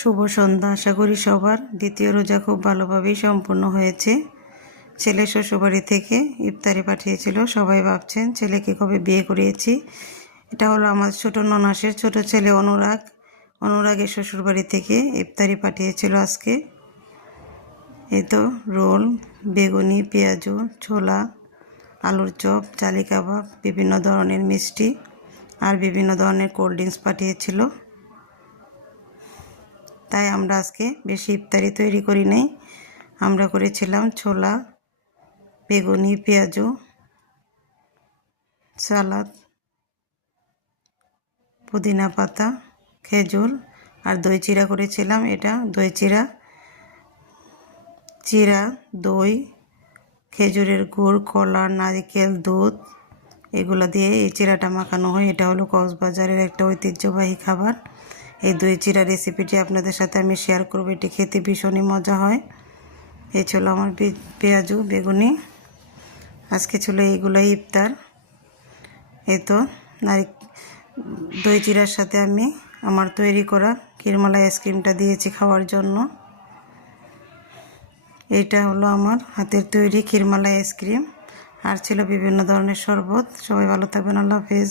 শুভ সন্ধ্যা। আশা করি সবার দ্বিতীয় রোজা খুব ভালোভাবেই সম্পূর্ণ হয়েছে। ছেলে শ্বশুরবাড়ি থেকে ইফতারি পাঠিয়েছিল। সবাই ভাবছেন ছেলেকে কবে বিয়ে করিয়েছি। এটা হলো আমার ছোট ননাসের ছোট ছেলে অনুরাগ। অনুরাগের শ্বশুরবাড়ি থেকে ইফতারি পাঠিয়েছিল আজকে। এই তো রোল, বেগুনি, পেঁয়াজু, ছোলা, আলুর চপ, চালি কাবাব, বিভিন্ন ধরনের মিষ্টি আর বিভিন্ন ধরনের কোল্ড ড্রিঙ্কস পাঠিয়েছিল। তাই আমরা আজকে বেশি ইফতারি তৈরি করি নাই। আমরা করেছিলাম ছোলা, বেগুনি, পেঁয়াজু, সালাদ, পুদিনা পাতা, খেজুর আর দই চিড়া করেছিলাম। এটা দই চিড়া, দই, খেজুরের গুড়, কলা, নারকেল, দুধ এগুলো দিয়ে এই চিড়াটা মাখানো হয়। এটা হলো কক্সবাজারের একটা ঐতিহ্যবাহী খাবার। এই দই চিড়া রেসিপিটি আপনাদের সাথে আমি শেয়ার করব। এটি খেতে ভীষণই মজা হয়। এই ছিল আমার পেঁয়াজু, বেগুনি। আজকে ছিল এইগুলোই ইফতার। এই তো দই চিড়ার সাথে আমি আমার তৈরি করা ক্ষীরমালাই আইসক্রিমটা দিয়েছি খাওয়ার জন্য। এইটা হলো আমার হাতের তৈরি ক্ষীরমালাই আইসক্রিম। আর ছিল বিভিন্ন ধরনের শরবত। সবাই ভালো থাকবেন। আল্লাহ হাফেজ।